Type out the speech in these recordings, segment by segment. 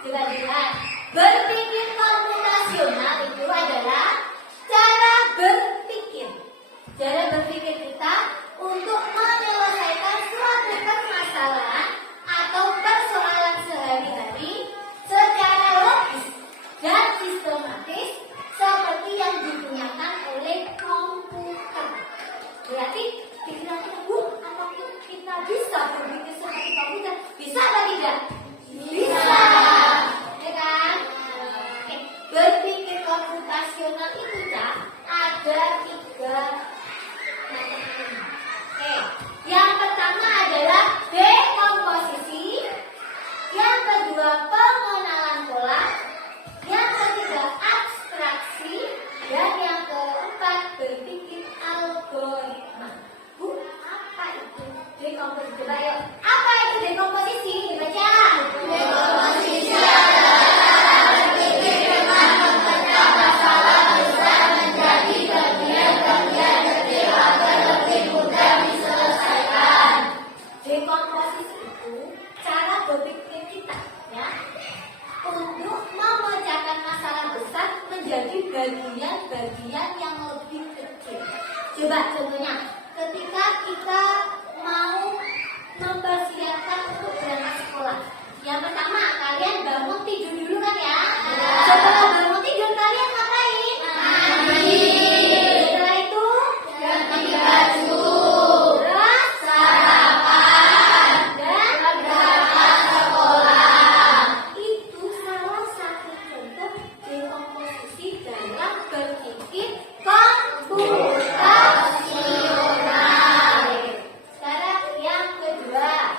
Coba lihat. Berpikir komputasional itu adalah cara berpikir. Cara berpikir kita untuk menyelesaikan suatu permasalahan atau persoalan sehari-hari secara logis dan sistematis seperti yang digunakan oleh komputer. Berarti pikiran kita apakah kita bisa berpikir seperti komputer? Bisa atau tidak? Bisa. Ya kan? Oke. Berpikir komputasional itu ada 3 macam. Oke. Yang pertama adalah dekomposisi, yang kedua pengenalan pola, yang ketiga abstraksi, dan yang keempat berpikir algoritma. Bu, apa itu dekomposisi? Coba yuk. Apa itu dekomposisi? Dibaca. Dekomposisi adalah cara berpikir dengan memecah masalah besar menjadi bagian-bagian kecil agar lebih mudah diselesaikan. Dekomposisi itu cara berpikir kita, ya, untuk memecahkan masalah besar menjadi bagian-bagian yang lebih kecil. Coba contohnya, ketika kita mau mempersiapkan untuk berangkat sekolah. Yang pertama, kalian bangun tidur dulu kan ya? Setelah bangun tidur, kalian ngapain? Mandi. Setelah itu, ganti baju. Terus, sarapan. Dan berangkat sekolah. Itu salah satu contoh dekomposisi dalam berpikir komputasional. Sekarang yang kedua.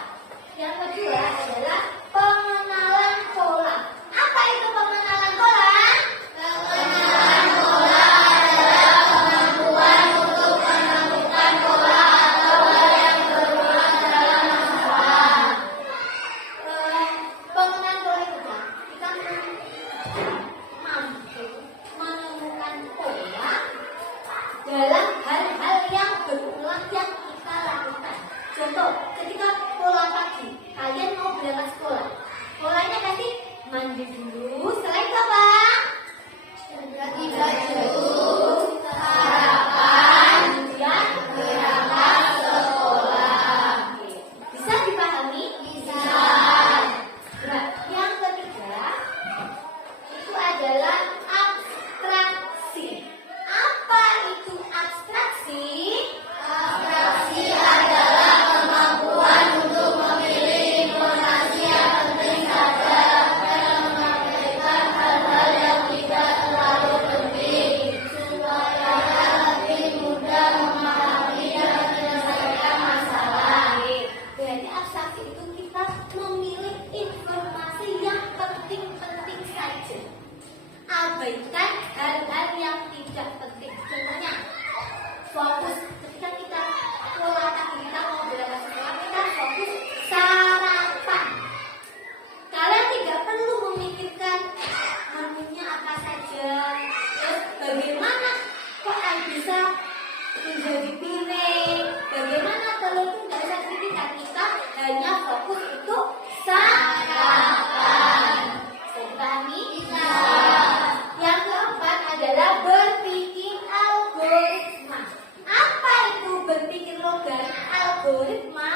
Yang kedua adalah pengenalan pola. Apa itu pengenalan pola? Pengenalan pola adalah kemampuan untuk menemukan pola atau hal yang berulang dalam masalah. Pengenalan pola itu kita mampu menemukan pola dalam hal-hal yang berulang yang kita lakukan. Contoh, ketika pola pagi, kalian mau berangkat sekolah. Polanya tadi mandi dulu, setelah itu apa? Ganti baju, sarapan, kemudian berangkat sekolah. Bisa dipahami? Bisa. Nah, yang ketiga itu adalah abstraksi. Apa itu abstraksi? Abstraksi adalah kemampuan untuk memilih informasi yang penting saja dan mengabaikan hal-hal yang tidak terlalu penting supaya lebih mudah memahami dan menyelesaikan masalah. Berarti abstraksi itu kita memilih informasi yang penting-penting saja, abaikan hal-hal yang tidak penting. Contohnya, fokus ketika kita pola tadi kita mau berangkat sekolah, kita fokus sarapan. Kalian tidak perlu memikirkan menunya apa saja, terus bagaimana kok bisa menjadi piring, bagaimana telur itu nggak bisa dipikiran. Kita hanya fokus untuk sarapan. Bisa dipahami? Bisa. Yang keempat adalah berpikir algoritma. Apa itu berpikir algoritma?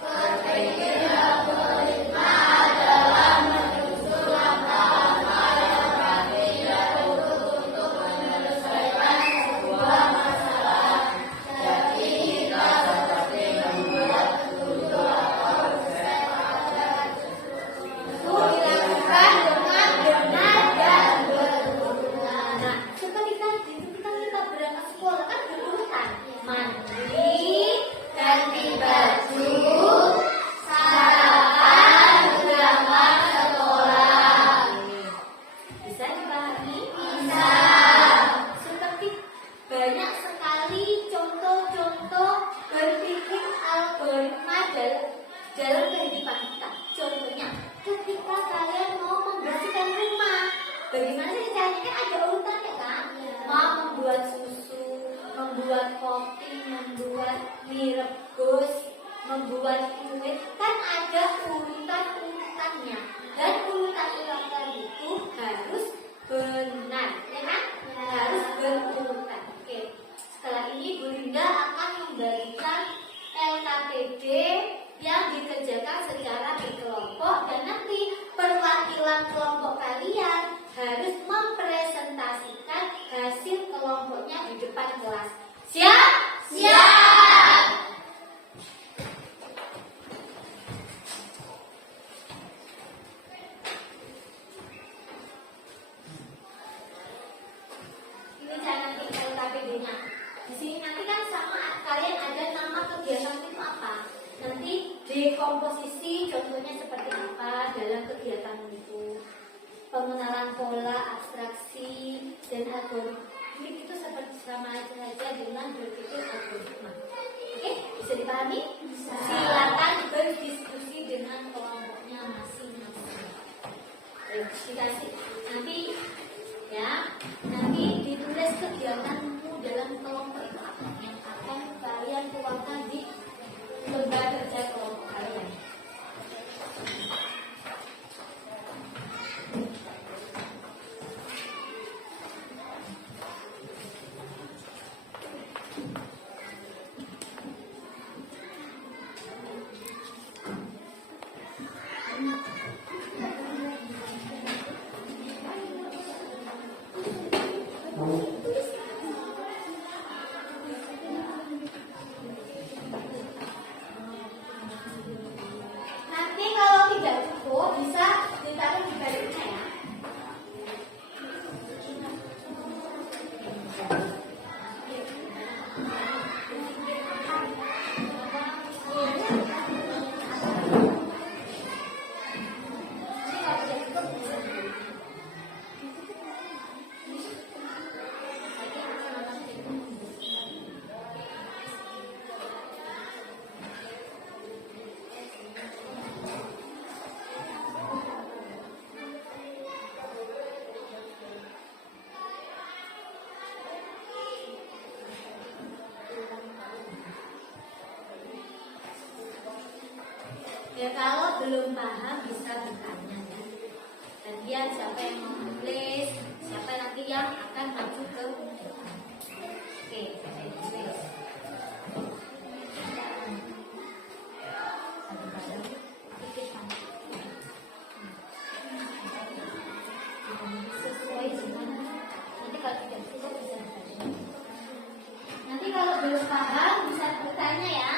Berpikir algoritma adalah menyusun langkah-langkah yang rapi dan utuh untuk menyelesaikan sebuah masalah. Jadi kita seperti membuat studi atau riset pada itu dilakukan dengan benar dan berurutan. Nah, seperti tadi ketika kita berangkat sekolah kan berurutan. Mandi, ganti baju, sarapan, berangkat sekolah. Bisa dipahami? Bisa. Seperti banyak sekali contoh-contoh berpikir algoritma dalam kehidupan kita. Contohnya, ketika kalian mau membersihkan rumah, bagaimana sih caranya? Kan ada urutannya kan? Mau membuat susu, membuat kopi, membuat mie rebus, membuat kue, kan ada urutan-urutan urutannya, dan urutan itu harus benar, ya kan? Harus berurutan. Oke. Setelah ini Bu Linda akan membagikan LKPD yang dikerjakan secara berkelompok, dan nanti perwakilan kelompok kalian harus mempresentasikan hasil kelompoknya di depan kelas. Siap? Siap! Ini saya nanti LKPD-nya. Di sini nanti kan sama kalian ada nama kegiatan itu apa. Nanti dekomposisi contohnya seperti apa dalam kegiatan itu. Pengenalan pola, abstraksi, dan algoritmik itu seperti sama saja dengan berpikir algoritma. Oke, bisa dipahami? Silakan berdiskusi dengan kelompoknya masing-masing. Dikasih nanti ya, nanti ditulis kegiatanmu dalam kelompok itu apa yang akan kalian tuangkan di lembar kerja kelompok kalian. Nanti kalau tidak cukup bisa ditaruh di baliknya ya. Ya kalau belum paham bisa bertanya ya. Gantian siapa yang mau menulis, siapa nanti yang akan maju ke depan. Oke, saya tulis. Sesuai dengan nanti kalau tidak cukup bisa bertanya. Nanti kalau belum paham bisa bertanya ya.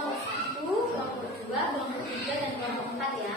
kelompok 1, kelompok 2, kelompok 3, dan kelompok 4 ya.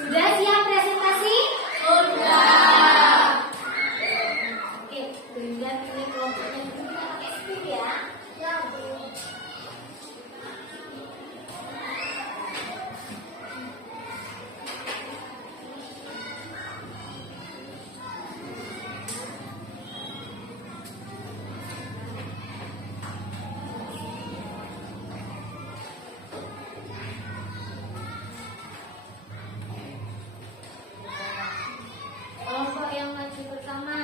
Sudah siap presentasi? Sudah. Oke, Bunda pilih kelompoknya dulu, kita pakai stick ya. Ya, Bu. Kelompok yang maju pertama.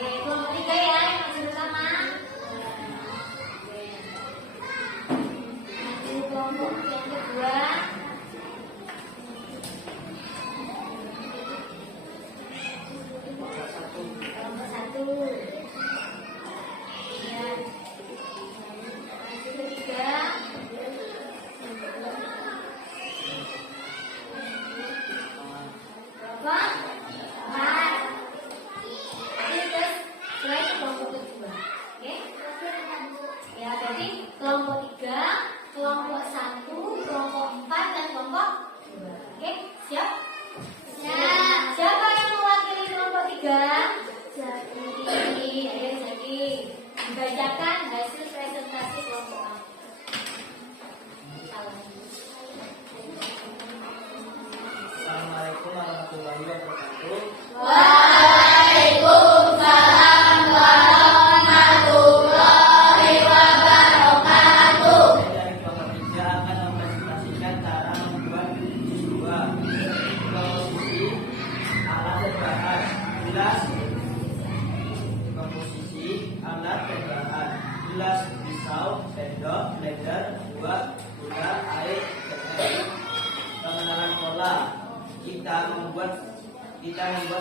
Kelompok 3 ya, yang maju pertama. Maju kelompok yang kedua. Kelompok 1. Ya. Ketiga, kelompok 4. Terus mulai ke kelompok kedua. Oke? Ya, jadi kelompok 3, kelompok 1, kelompok 4, dan kelompok 2. Oke, siap? Siap. Siapa yang mewakili kelompok 3? Jadi, ayo jadi dibacakan hasil presentasi kelompok A. Assalamualaikum warahmatullahi wabarakatuh. Waalaikumsalam warahmatullahi wabarakatuh. Saya dari kelompok 3 akan mempresentasikan cara membuat sebuah komposisi alat dan bahan. Jelas komposisi alat dan bahan.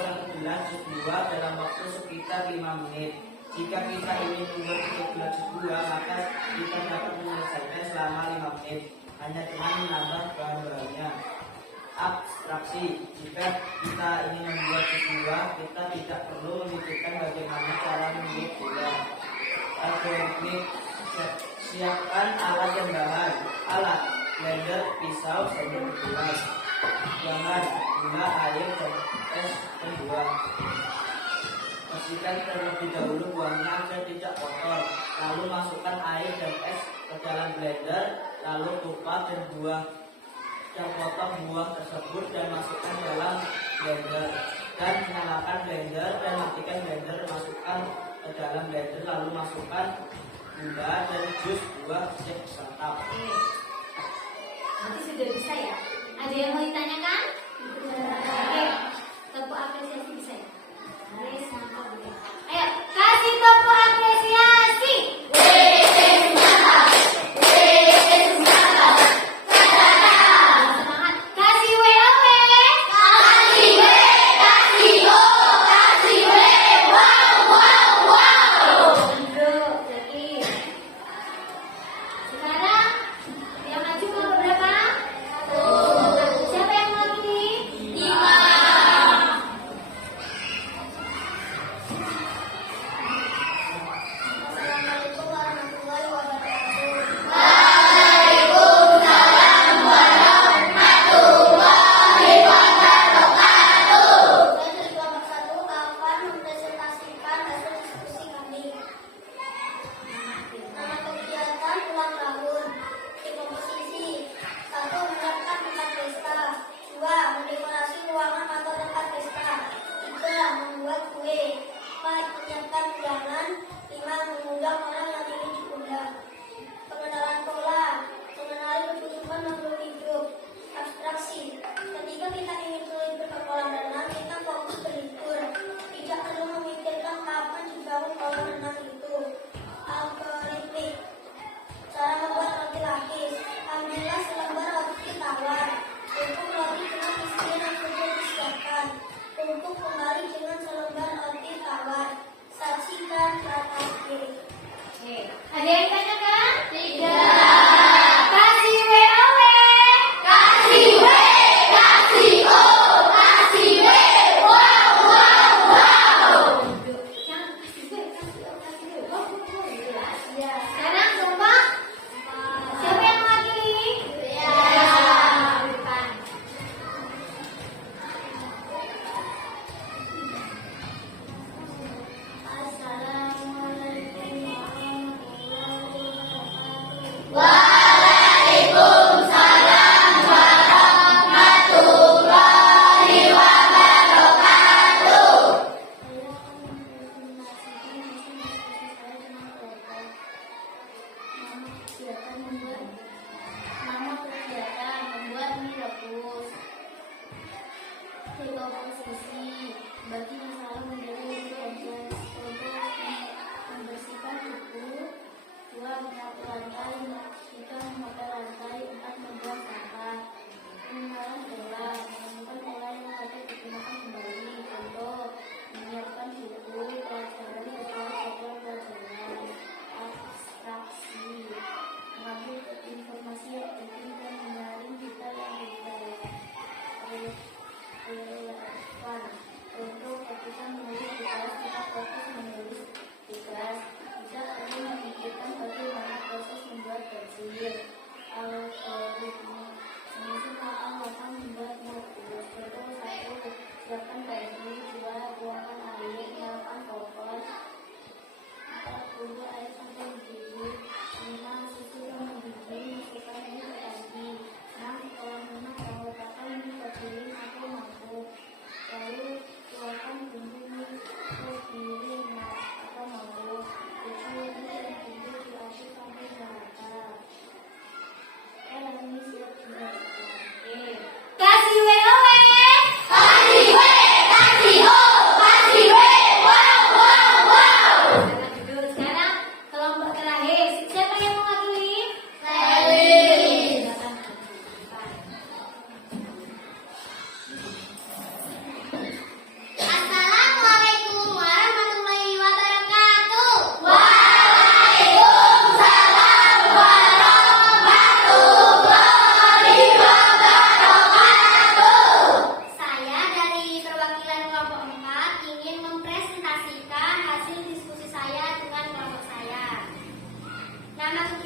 ke 11 juz 2 dalam waktu sekitar 5 menit. Jika kita ingin membuat 13 juz 2, maka kita dapat menyelesaikannya selama 5 menit hanya dengan menambah bahan-bahannya. Abstraksi. Jika kita ingin membuat juz 2, kita tidak perlu memikirkan bagaimana cara membuat bola. Algoritmik. Siapkan alat dan bahan. Alat: blender, pisau, sendok gelas. Bahan: gula, air, dan es pembuat. Bersihkan terlebih dahulu buangnya agar tidak kotor. Lalu masukkan air dan es ke dalam blender. Lalu kupas dan buah dan potong buah tersebut dan masukkan dalam blender. Dan nyalakan blender dan matikan blender. Masukkan ke dalam blender. Lalu masukkan gula dan jus buah cek santap. Nanti sudah bisa ya. Ada yang mau ditanyakan? Oke. Tepuk apresiasi bisa ya. Mari mantap ya. Ayo kasih tepuk apresiasi. Semangat. Kasih WOW. Kasih W. Kasih O. Kasih W. Wow. Duduk, jadi. Sekarang yang maju nomor berapa? 1. Siapa yang mewakili? 5.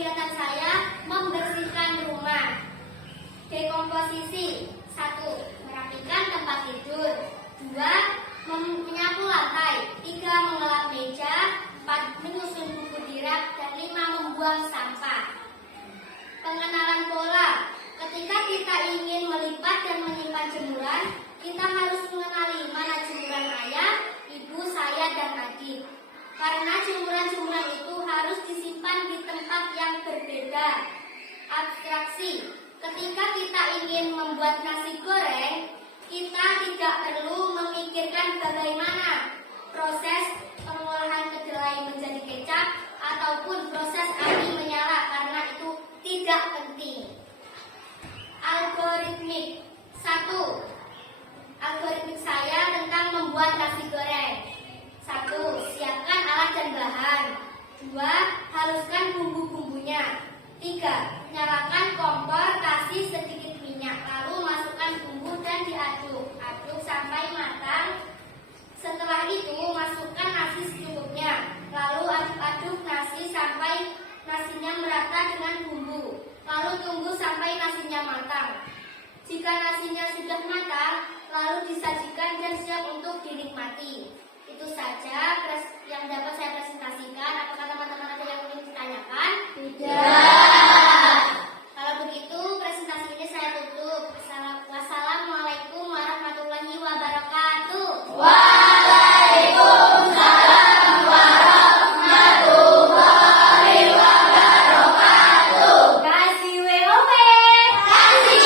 kegiatan saya membersihkan rumah. Dekomposisi. 1. Merapikan tempat tidur. 2. Menyapu lantai. 3. Mengelap meja. 4. Menyusun buku di rak. Dan 5. Membuang sampah. Pengenalan pola. Ketika kita ingin melipat dan menyimpan jemuran, kita harus mengenali mana jemuran ayah, ibu, saya, dan adik. Karena jemuran-jemuran itu harus disimpan di tempat yang berbeda. Abstraksi. Ketika kita ingin membuat nasi goreng, kita tidak perlu memikirkan bagaimana proses pengolahan kedelai menjadi kecap ataupun proses api menyala, karena itu tidak penting. Algoritmik. 1. Algoritmik saya tentang membuat nasi goreng. 1. Siapkan alat dan bahan. 2. Haluskan bumbu-bumbunya. 3. Nyalakan kompor, kasih sedikit minyak, lalu masukkan bumbu dan diaduk. Aduk sampai matang. Setelah itu masukkan nasi secukupnya. Lalu aduk-aduk nasi sampai nasinya merata dengan bumbu. Lalu tunggu sampai nasinya matang. Jika nasinya sudah matang, lalu disajikan dan siap untuk dinikmati. Itu saja yang dapat saya presentasikan. Apakah teman-teman ada yang ingin ditanyakan? Tidak. Kalau begitu, presentasi ini saya tutup. Wassalamualaikum warahmatullahi wabarakatuh. Waalaikumsalam warahmatullahi wabarakatuh. Kasih WOP. Kasih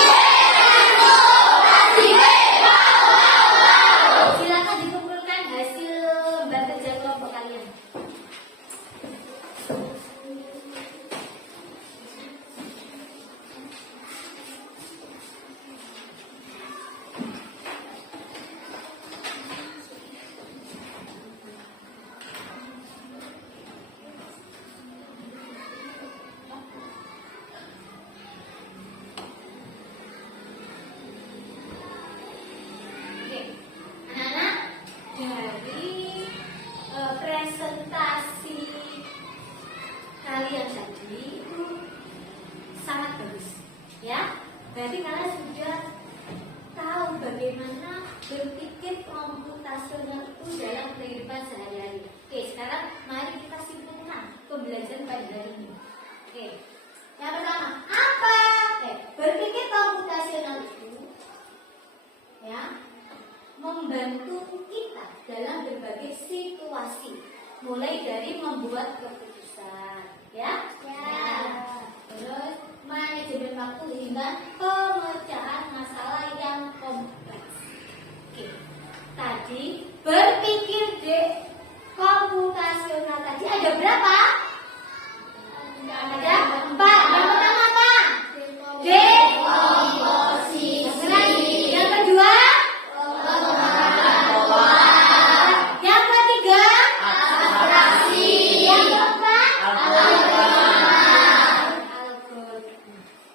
silakan dikumpulkan hasil lembar kerja kelompok kalian. Oke, anak-anak, dari presentasi kalian tadi itu sangat bagus, ya. Berarti kalian sudah tahu bagaimana berpikir komputasional itu dalam kehidupan sehari-hari. Oke, sekarang mari kita simpulkan pembelajaran pada hari ini. Oke, yang pertama apa? Berpikir komputasional itu, ya, membantu kita dalam berbagai situasi, mulai dari membuat keputusan, ya. Terus manajemen waktu hingga pemecahan masalah yang kompleks. Oke, tadi berpikir komputasional tadi ada berapa? Ada 4. Yang pertama apa? Dekomposisi. Yang kedua? Yang ketiga? Abstraksi. Yang keempat? Algoritma.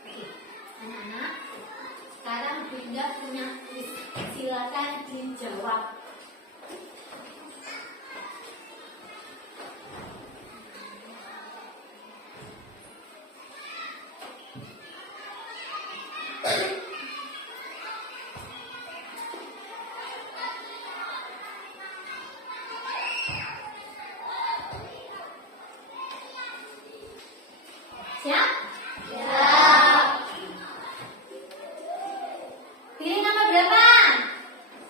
Oke, anak-anak, sekarang Bunda punya kuis. Silakan dijawab. Siap? Siap. Pilih nomor berapa?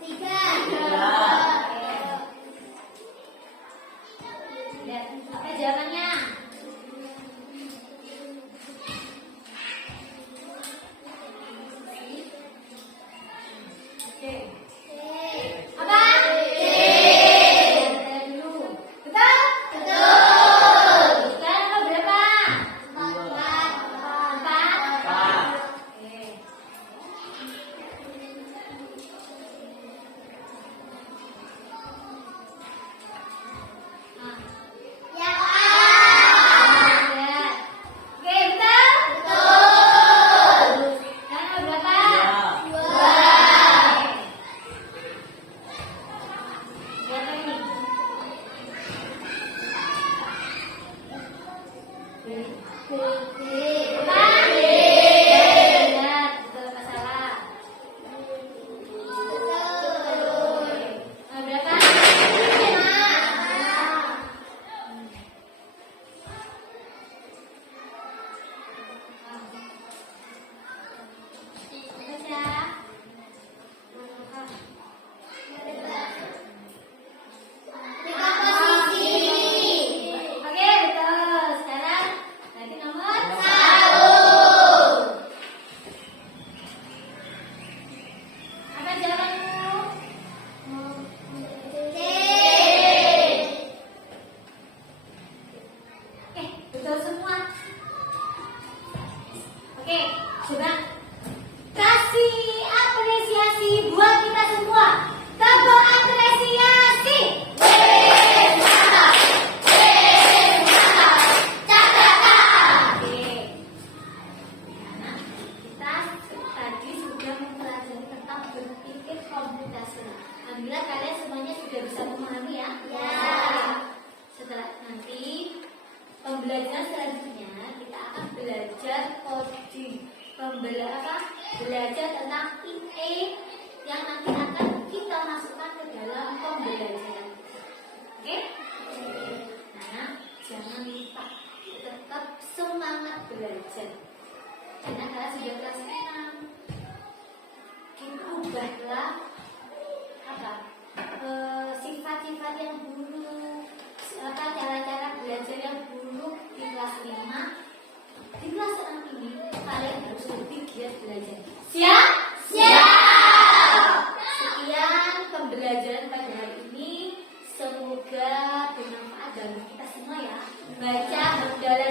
3. Lihat apa jawabannya? Oke. Apa? Lihat dulu. Betul? Betul. Sekarang nomor berapa? 4. Oke. Yang A. bagi kita semua ya. Baca, berdoa,